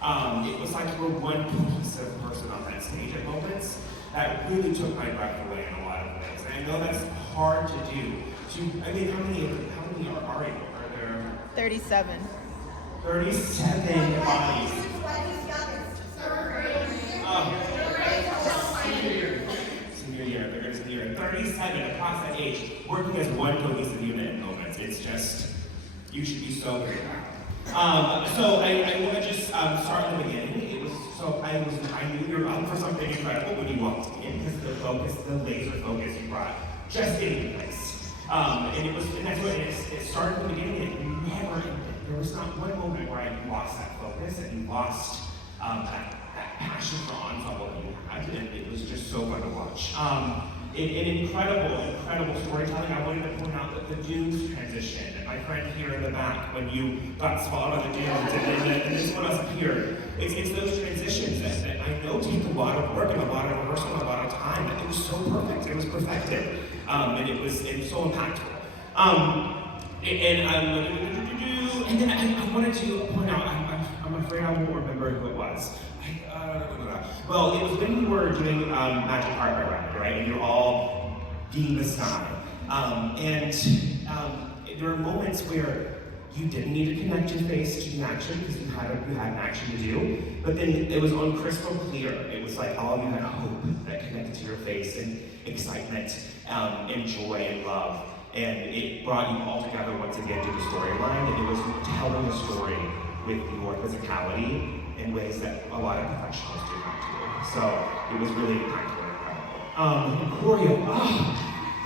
It was like you were one cohesive person on that stage at moments that really took my breath away in a lot of ways. And I know that's hard to do. I mean, how many are you? Are there 37. 37 bodies. Senior year, they're going to senior year. 37 across that age, working as one cohesive unit in moments. It's just, you should be so very proud. So I want to just start in the beginning. I knew you were up for something incredible when you walked in because the laser focus you brought just in place. And that's what it started in the beginning. It never ended. There was not one moment where I lost that focus and you lost that passion for ensemble that you had, and it was just so fun to watch. Incredible storytelling. I wanted to point out that the dunes transition, and my friend here in the back, when you got swallowed by the dunes, and this one else appeared. It's those transitions that I know take a lot of work and a lot of rehearsal and a lot of time, but it was so perfect. It was perfected, and it was so impactful. And then I wanted to point out, I'm afraid I won't remember who it was. Well, it was when we were doing Magic Carpet Ride, right? And you're all being the sky. There were moments where you didn't need to connect your face to the action because you had an action to do. But then it was on crystal clear. It was like all of you had hope that connected to your face, and excitement, and joy and love. And it brought you all together once again to the storyline. And it was telling a story with your physicality in ways that a lot of professionals do not do. So it was really impactful and incredible. Choreo,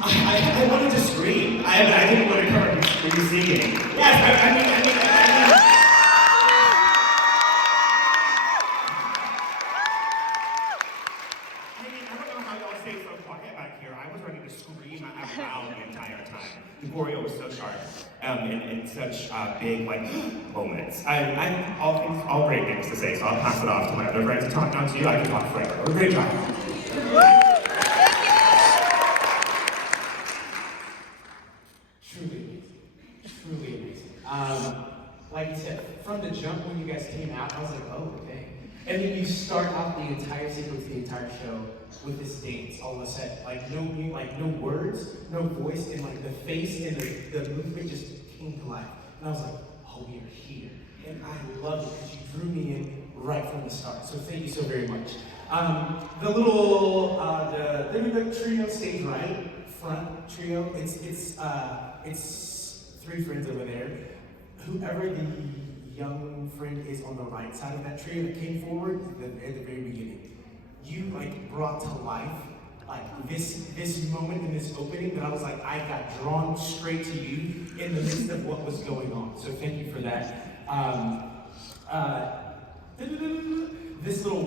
I wanted to scream. I didn't want to cover scream singing. Yes, I mean. I don't know how y'all stay so quiet back here. I was ready to scream out loud the entire time. The choreo was so sharp. And such big moments. I have all great things to say, so I'll pass it off to my other friends to talk. Not to you, I can talk forever. Great job. Truly amazing. Like you said, from the jump when you guys came out, I was like, oh, okay. And then you start out the entire sequence, the entire show, with this dance all of a sudden. No words, no voice, and the face and the movement just came to life. And I was like, oh, we are here. And I love it because you drew me in right from the start. So thank you so very much. The little trio stage right front trio. It's three friends over there. Whoever the young friend is on the right side of that trio that came forward at the very beginning, you brought to life this moment in this opening that I was like, I got drawn straight to you in the midst of what was going on. So thank you for that. This little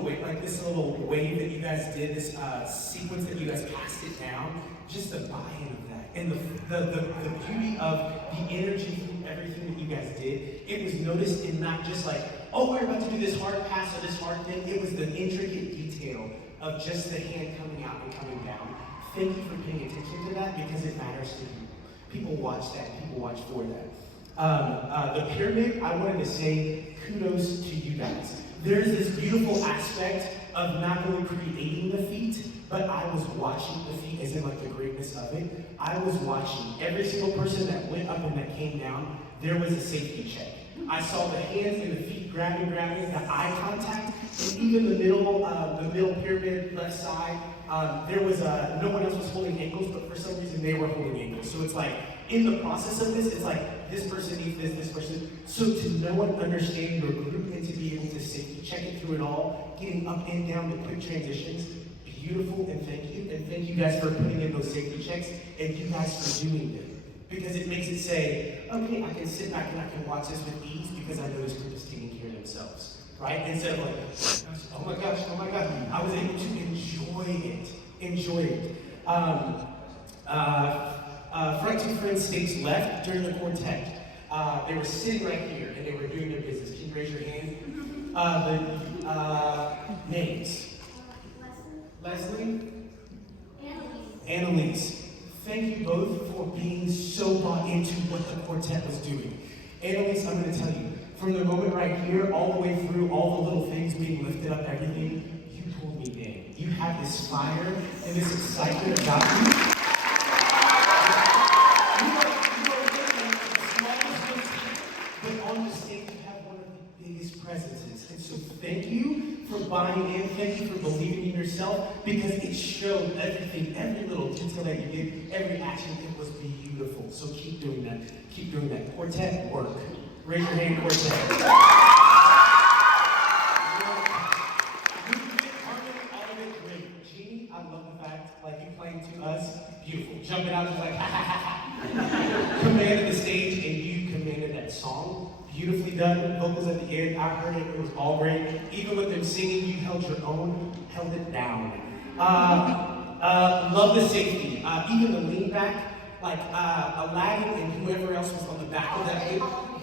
wave that you guys did, this sequence that you guys passed it down, just the buy-in of that, and the beauty of the energy from everything that you guys did. It was noticed in not just oh, we're about to do this hard pass or this hard thing. It was the intricate detail of just the hand coming out and coming down. Thank you for paying attention to that because it matters to you. People watch that. People watch for that. The pyramid, I wanted to say kudos to you guys. There's this beautiful aspect of not only creating the feat, but I was watching the feat as in the greatness of it. I was watching every single person that went up and that came down. There was a safety check. I saw the hands and the feet grabbing, the eye contact, and even the middle pyramid left side. There was no one else was holding ankles, but for some reason they were holding ankles. So it's in the process of this, it's this person needs this person. So to know and understand your group and to be able to safety check it through it all, getting up and down the quick transitions, beautiful, and thank you. And thank you guys for putting in those safety checks, and you guys for doing them. Because it makes it say, okay, I can sit back and I can watch this with ease because I know this group is taking care of themselves, right? Instead of oh my gosh, I was able to enjoy it. Front two friends stage left during the quartet. They were sitting right here and they were doing their business. Can you raise your hand? The names. Leslie? Annalise. Thank you both for being so bought into what the quartet was doing. Annalise, I'm going to tell you, from the moment right here, all the way through all the little being lifted up, everything, you pulled me in. You have this fire and this excitement about you. You are the smallest boutique, but on the stage you have one of the biggest presences. And so thank you for buying in, thank you for believing in yourself, because it showed everything, every little detail that you did, every action, it was beautiful. So keep doing that. Keep doing that. Quartet work. Raise your hand, quartet. Jeannie, I love the fact, like you playing to us, beautiful. Jumping out just like, ha ha ha ha. Commanded the stage, and you commanded that song. Beautifully done. Vocals at the end, I heard it, it was all great. Even with them singing, you held your own, held it down. Love the safety. Even the lean back, like Aladdin and whoever else was on the back of that.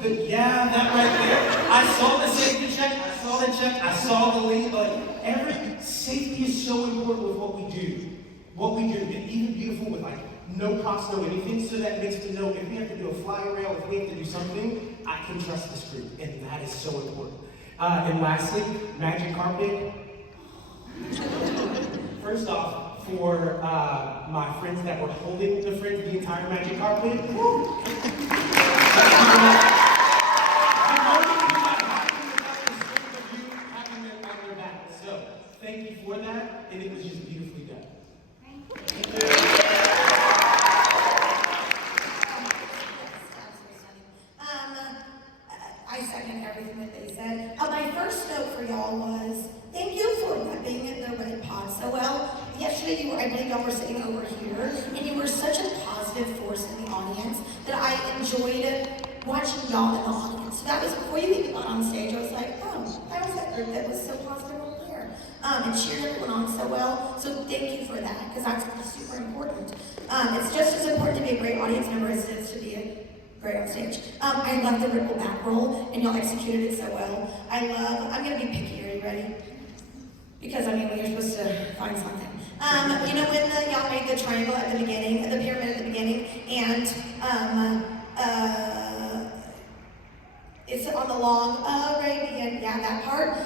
Yeah, that right there. I saw the safety check, I saw the check, I saw the lean. Like, every safety is so important with what we do. What we do, and even beautiful with like no cost, no anything, so that makes me know if we have to do a fly rail, if we have to do something, I can trust this group, and that is so important. And lastly, magic carpet. First off, for my friends that were holding the entire magic carpet. So thank you for that, and it was just beautifully done. Thank you. I second everything that they said. My first note for y'all was, thank you for repping the red pod so well. Yesterday, I believe y'all were sitting over here, and you were such a positive force in the audience that I enjoyed watching y'all in the audience. So that was before you even got on stage. I was like, oh, that was that group that was so positive over there. And cheered everyone on so well. So thank you for that, because that's super important. It's just as important to be a great audience member as it is to be great on stage. I love the ripple back roll, and y'all executed it so well. I'm gonna be picky, are you ready? Because, I mean, we're supposed to find something. You know when y'all made the triangle at the beginning, the pyramid at the beginning, and it's on the long Arabian, yeah, that part.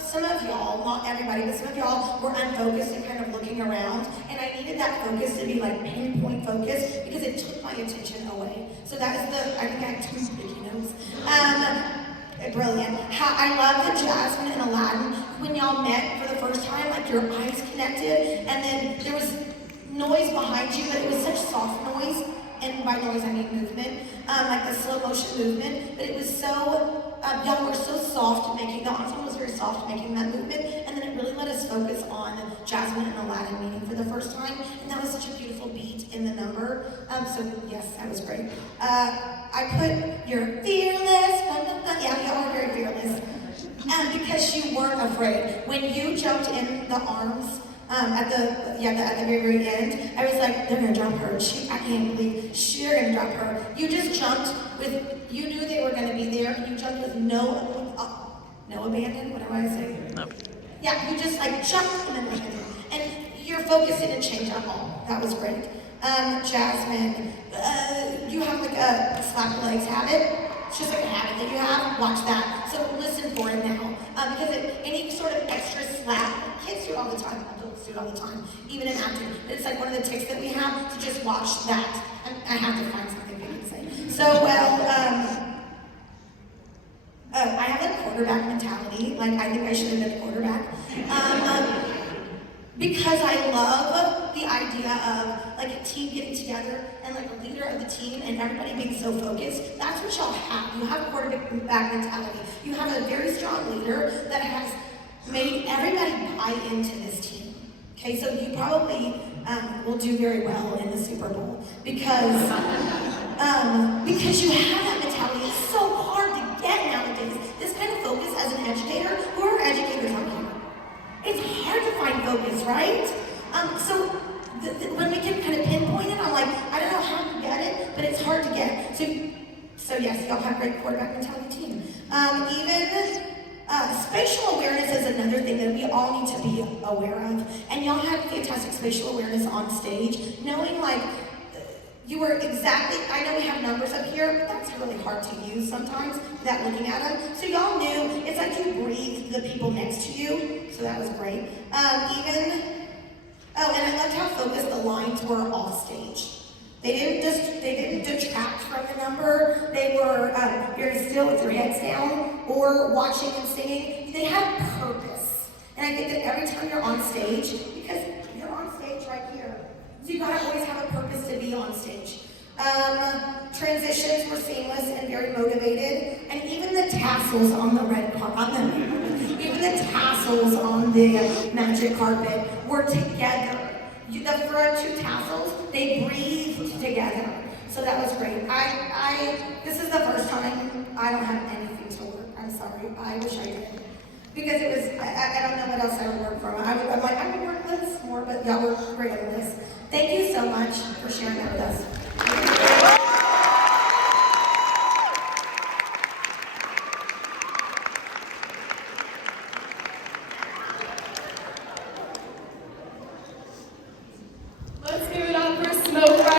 Some of y'all, not everybody, but some of y'all were unfocused and kind of looking around, and I needed that focus to be like pinpoint focus because it took my attention away. So that is I think I had 2 sticky notes. Brilliant. I love the Jasmine and Aladdin when y'all met for the first time, like your eyes connected, and then there was noise behind you, but it was such soft noise. And by noise, I mean movement, like the slow motion movement. But it was so, y'all were so soft making, the ensemble was very soft making that movement. And then it really let us focus on Jasmine and Aladdin meeting for the first time. And that was such a beautiful beat in the number. So yes, that was great. I put, you're fearless, yeah, y'all are very fearless. Because you weren't afraid. When you jumped in the arms, at the very end, I was like, they're gonna drop her. I can't believe they're gonna drop her. You just jumped with, you knew they were gonna be there, and you jumped with no abandon, what am I saying? No. Yeah, you just like jumped and then landed. And your focus didn't change at all. That was great. Jasmine, you have like a slap the legs habit. It's just like a habit that you have. Watch that. So listen for it now. Because any sort of extra slap, kids do it all the time, adults do it all the time, even in acting. But it's like one of the tics that we have to just watch that. I have to find something we can say. So, well, I have a quarterback mentality. Like, I think I should have been a quarterback. Because I love the idea of like a team getting together and like a leader of the team and everybody being so focused. That's what y'all have. You have a quarterback mentality. You have a very strong leader that has made everybody buy into this team. Okay, so you probably will do very well in the Super Bowl because you have that mentality. It's so hard to get nowadays. This kind of focus as an educator. Who are educators on here? It's hard to find focus, right? So when we can kind of pinpoint it, I'm like, I don't know how to get it, but it's hard to get. So yes, y'all have great quarterback mentality team. Spatial awareness is another thing that we all need to be aware of. And y'all had fantastic spatial awareness on stage, knowing like, You were exactly, I know we have numbers up here, but that's really hard to use sometimes without looking at them. So y'all knew, it's like you breathed the people next to you, so that was great. And I loved how focused the lines were off stage. They didn't detract from the number. They were very still with your heads down or watching and singing. They had purpose. And I think that every time you're on stage, because you're on stage right here, so you gotta always have a purpose to be on stage. Transitions were seamless and very motivated, and even the tassels on the red carpet, even the tassels on the magic carpet were together. The front two tassels, they breathed together. So that was great. This is the first time I don't have anything to work. I'm sorry. I wish I did. Because it was, I don't know what else I would work from. I'm like, I would work this more, but y'all were great on this. Thank you so much for sharing that with us.